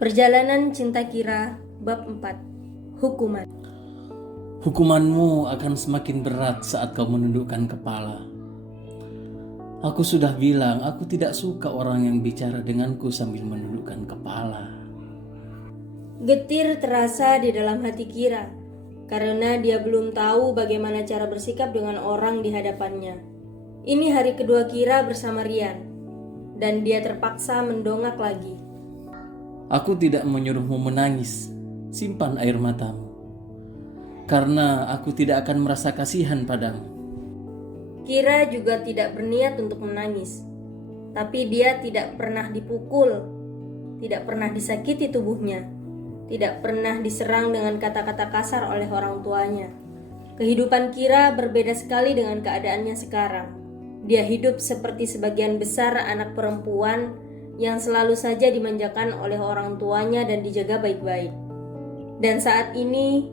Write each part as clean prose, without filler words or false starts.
Perjalanan Cinta Kira, Bab 4. Hukuman. Hukumanmu akan semakin berat saat kau menundukkan kepala. Aku sudah bilang, aku tidak suka orang yang bicara denganku sambil menundukkan kepala. Getir terasa di dalam hati Kira, karena dia belum tahu bagaimana cara bersikap dengan orang di hadapannya. Ini hari kedua Kira bersama Rian, dan dia terpaksa mendongak lagi. Aku tidak menyuruhmu menangis, simpan air matamu. Karena aku tidak akan merasa kasihan padamu. Kira juga tidak berniat untuk menangis, tapi dia tidak pernah dipukul, tidak pernah disakiti tubuhnya, tidak pernah diserang dengan kata-kata kasar oleh orang tuanya. Kehidupan Kira berbeda sekali dengan keadaannya sekarang. Dia hidup seperti sebagian besar anak perempuan yang selalu saja dimanjakan oleh orang tuanya dan dijaga baik-baik. Dan saat ini,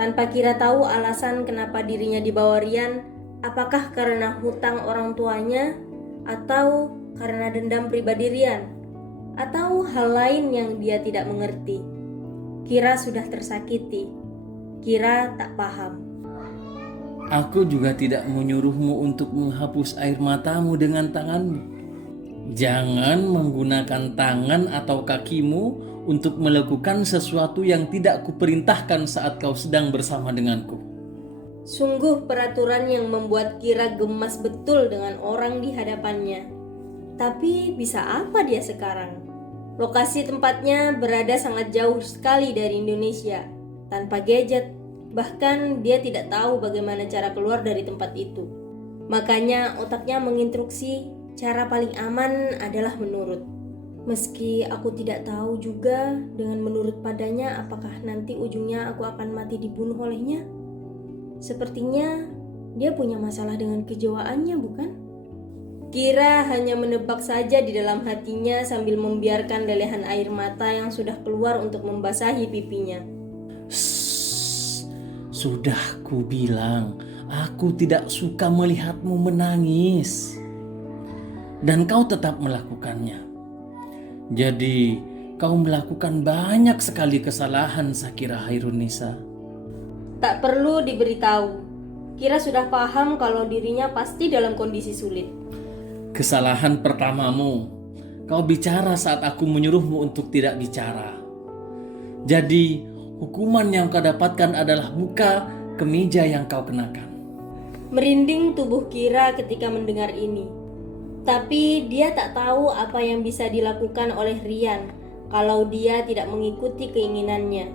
tanpa Kira tahu alasan kenapa dirinya dibawa Rian, apakah karena hutang orang tuanya, atau karena dendam pribadi Rian, atau hal lain yang dia tidak mengerti. Kira sudah tersakiti. Kira tak paham. Aku juga tidak menyuruhmu untuk menghapus air matamu dengan tanganmu. Jangan menggunakan tangan atau kakimu untuk melakukan sesuatu yang tidak kuperintahkan saat kau sedang bersama denganku. Sungguh peraturan yang membuat Kira gemas betul dengan orang di hadapannya. Tapi bisa apa dia sekarang? Lokasi tempatnya berada sangat jauh sekali dari Indonesia, tanpa gadget. Bahkan dia tidak tahu bagaimana cara keluar dari tempat itu. Makanya otaknya menginstruksi cara paling aman adalah menurut. Meski aku tidak tahu juga dengan menurut padanya apakah nanti ujungnya aku akan mati dibunuh olehnya. Sepertinya dia punya masalah dengan kejiwaannya, bukan? Kira hanya menebak saja di dalam hatinya sambil membiarkan lelehan air mata yang sudah keluar untuk membasahi pipinya. Sudah ku bilang, aku tidak suka melihatmu menangis. Dan kau tetap melakukannya. Jadi kau melakukan banyak sekali kesalahan, Sakira Hairunisa. Tak perlu diberitahu. Kira sudah paham kalau dirinya pasti dalam kondisi sulit. Kesalahan pertamamu, kau bicara saat aku menyuruhmu untuk tidak bicara. Jadi hukuman yang kau dapatkan adalah buka kemeja yang kau kenakan. Merinding tubuh Kira ketika mendengar ini. Tapi dia tak tahu apa yang bisa dilakukan oleh Rian kalau dia tidak mengikuti keinginannya.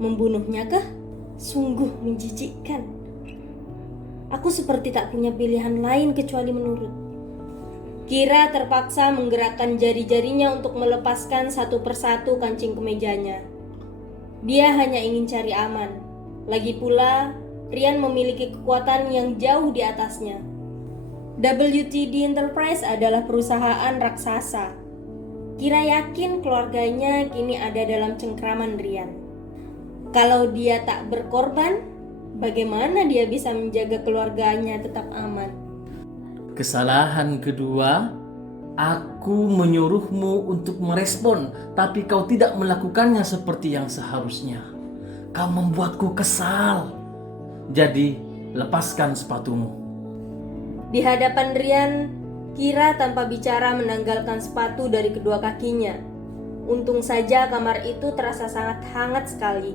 Membunuhnya kah? Sungguh menjijikkan. Aku seperti tak punya pilihan lain kecuali menurut. Kira terpaksa menggerakkan jari-jarinya untuk melepaskan satu persatu kancing kemejanya. Dia hanya ingin cari aman. Lagi pula, Rian memiliki kekuatan yang jauh di atasnya. WTD Enterprise adalah perusahaan raksasa. Kira yakin keluarganya kini ada dalam cengkraman Rian. Kalau dia tak berkorban, bagaimana dia bisa menjaga keluarganya tetap aman? Kesalahan kedua, aku menyuruhmu untuk merespon, tapi kau tidak melakukannya seperti yang seharusnya. Kau membuatku kesal. Jadi, lepaskan sepatumu. Di hadapan Rian, Kira tanpa bicara menanggalkan sepatu dari kedua kakinya. Untung saja kamar itu terasa sangat hangat sekali.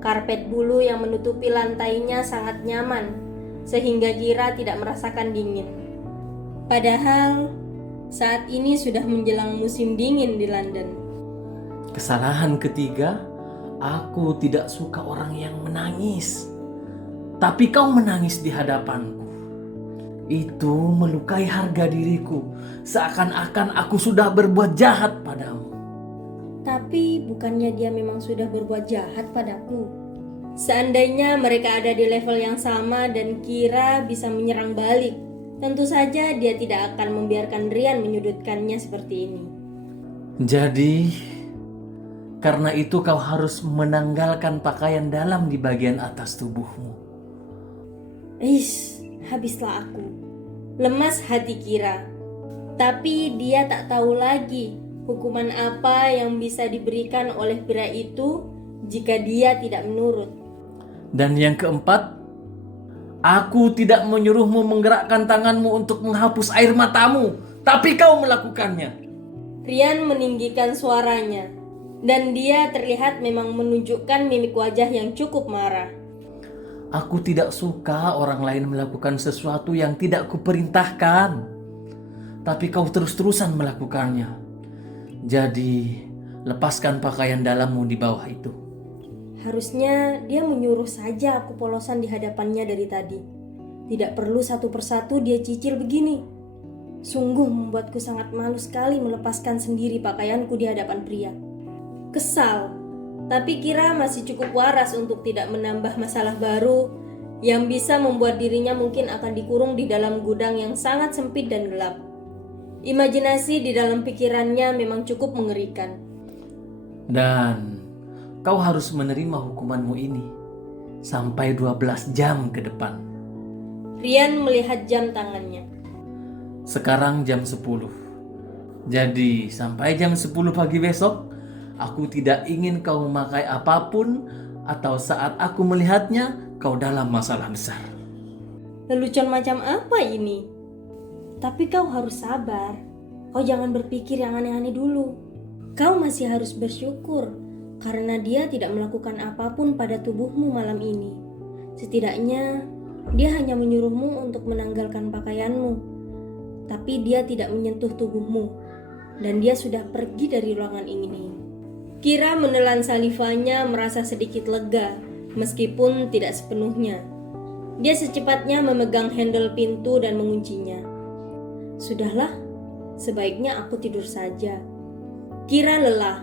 Karpet bulu yang menutupi lantainya sangat nyaman, sehingga Kira tidak merasakan dingin. Padahal, saat ini sudah menjelang musim dingin di London. Kesalahan ketiga, aku tidak suka orang yang menangis. Tapi kau menangis di hadapanku. Itu melukai harga diriku, seakan-akan aku sudah berbuat jahat padamu. Tapi bukannya dia memang sudah berbuat jahat padaku? Seandainya mereka ada di level yang sama dan Kira bisa menyerang balik, tentu saja dia tidak akan membiarkan Rian menyudutkannya seperti ini. Jadi, karena itu kau harus menanggalkan pakaian dalam di bagian atas tubuhmu. Habislah aku. Lemas hati Kira. Tapi dia tak tahu lagi Hukuman apa yang bisa diberikan oleh pria itu jika dia tidak menurut? Dan yang keempat, aku tidak menyuruhmu menggerakkan tanganmu untuk menghapus air matamu, tapi kau melakukannya. Rian meninggikan suaranya, dan dia terlihat memang menunjukkan mimik wajah yang cukup marah. Aku tidak suka orang lain melakukan sesuatu yang tidak kuperintahkan, tapi kau terus-terusan melakukannya. Jadi, lepaskan pakaian dalammu di bawah itu. Harusnya dia menyuruh saja aku polosan di hadapannya dari tadi. Tidak perlu satu persatu dia cicil begini. Sungguh membuatku sangat malu sekali melepaskan sendiri pakaianku di hadapan pria. Kesal, tapi Kira masih cukup waras untuk tidak menambah masalah baru yang bisa membuat dirinya mungkin akan dikurung di dalam gudang yang sangat sempit dan gelap. Imajinasi di dalam pikirannya memang cukup mengerikan. Dan kau harus menerima hukumanmu ini sampai 12 jam ke depan. Rian melihat jam tangannya. Sekarang jam 10. Jadi sampai jam 10 pagi besok, aku tidak ingin kau memakai apapun atau saat aku melihatnya kau dalam masalah besar. Lelucon macam apa ini? Tapi kau harus sabar. Kau jangan berpikir yang aneh-aneh dulu. Kau masih harus bersyukur karena dia tidak melakukan apapun pada tubuhmu malam ini. Setidaknya dia hanya menyuruhmu untuk menanggalkan pakaianmu. Tapi dia tidak menyentuh tubuhmu. Dan dia sudah pergi dari ruangan ini. Kira menelan salivanya merasa sedikit lega meskipun tidak sepenuhnya. Dia secepatnya memegang handle pintu dan menguncinya. Sudahlah, sebaiknya aku tidur saja. Kira lelah.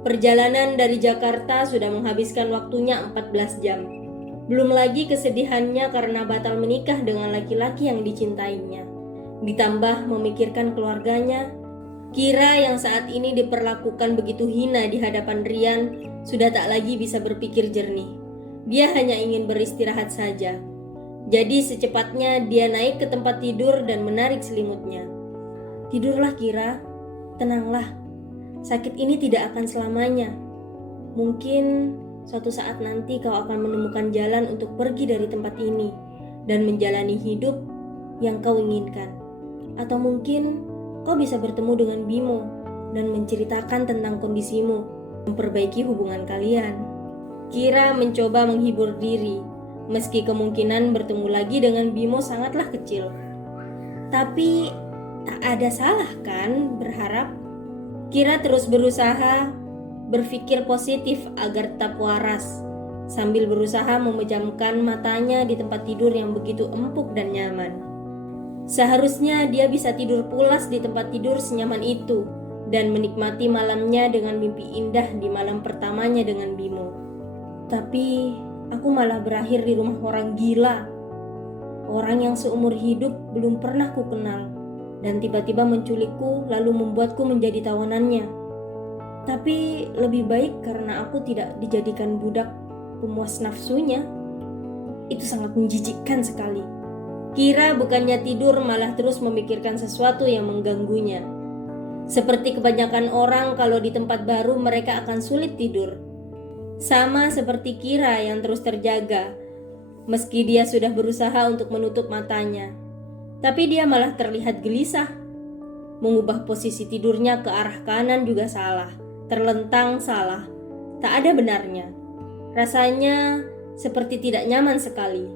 Perjalanan dari Jakarta sudah menghabiskan waktunya 14 jam. Belum lagi kesedihannya karena batal menikah dengan laki-laki yang dicintainya. Ditambah memikirkan keluarganya, Kira yang saat ini diperlakukan begitu hina di hadapan Rian sudah tak lagi bisa berpikir jernih. Dia hanya ingin beristirahat saja. Jadi secepatnya dia naik ke tempat tidur dan menarik selimutnya. Tidurlah Kira, tenanglah. Sakit ini tidak akan selamanya. Mungkin suatu saat nanti kau akan menemukan jalan untuk pergi dari tempat ini dan menjalani hidup yang kau inginkan. Atau mungkin kau bisa bertemu dengan Bimo dan menceritakan tentang kondisimu, memperbaiki hubungan kalian. Kira mencoba menghibur diri. Meski kemungkinan bertemu lagi dengan Bimo sangatlah kecil. Tapi tak ada salah kan berharap? Kira terus berusaha berpikir positif agar tetap waras, sambil berusaha memejamkan matanya di tempat tidur yang begitu empuk dan nyaman. Seharusnya dia bisa tidur pulas di tempat tidur senyaman itu dan menikmati malamnya dengan mimpi indah di malam pertamanya dengan Bimo. Tapi aku malah berakhir di rumah orang gila. Orang yang seumur hidup belum pernah ku kenal dan tiba-tiba menculikku lalu membuatku menjadi tawanannya. Tapi lebih baik karena aku tidak dijadikan budak pemuas nafsunya. Itu sangat menjijikkan sekali. Kira bukannya tidur malah terus memikirkan sesuatu yang mengganggunya. Seperti kebanyakan orang kalau di tempat baru mereka akan sulit tidur. Sama seperti Kira yang terus terjaga, meski dia sudah berusaha untuk menutup matanya. Tapi dia malah terlihat gelisah. Mengubah posisi tidurnya ke arah kanan juga salah, terlentang salah, tak ada benarnya. Rasanya seperti tidak nyaman sekali.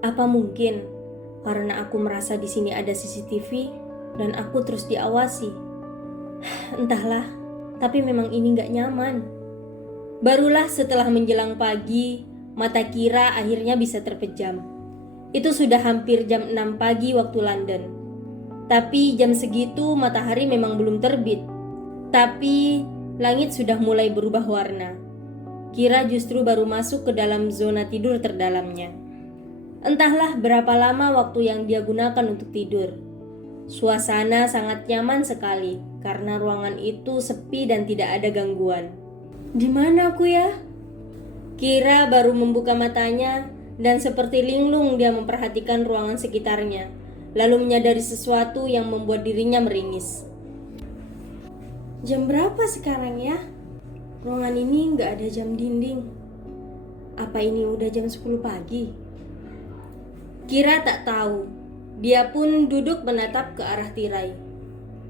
Apa mungkin karena aku merasa di sini ada CCTV dan aku terus diawasi? Entahlah, tapi memang ini gak nyaman. Barulah setelah menjelang pagi, mata Kira akhirnya bisa terpejam. Itu sudah hampir jam 6 pagi waktu London. Tapi jam segitu matahari memang belum terbit. Tapi langit sudah mulai berubah warna. Kira justru baru masuk ke dalam zona tidur terdalamnya. Entahlah berapa lama waktu yang dia gunakan untuk tidur. Suasana sangat nyaman sekali karena ruangan itu sepi dan tidak ada gangguan. Di mana aku ya? Kira baru membuka matanya dan seperti linglung dia memperhatikan ruangan sekitarnya, lalu menyadari sesuatu yang membuat dirinya meringis. Jam berapa sekarang ya? Ruangan ini nggak ada jam dinding. Apa ini udah jam 10 pagi? Kira tak tahu. Dia pun duduk menatap ke arah tirai.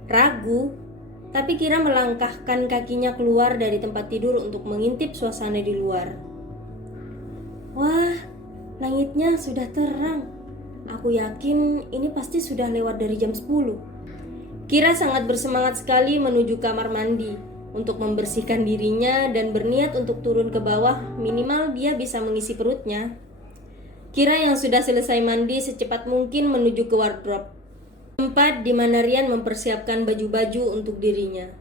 Ragu, tapi Kira melangkahkan kakinya keluar dari tempat tidur untuk mengintip suasana di luar. Wah, langitnya sudah terang. Aku yakin ini pasti sudah lewat dari jam 10. Kira sangat bersemangat sekali menuju kamar mandi untuk membersihkan dirinya dan berniat untuk turun ke bawah, minimal dia bisa mengisi perutnya. Kira yang sudah selesai mandi secepat mungkin menuju ke wardrobe, tempat di mana Rian mempersiapkan baju-baju untuk dirinya.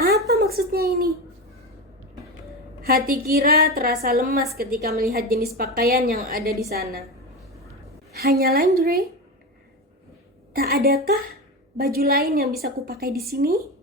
Apa maksudnya ini? Hati Kira terasa lemas ketika melihat jenis pakaian yang ada di sana. Hanya lingerie? Tak adakah baju lain yang bisa kupakai di sini?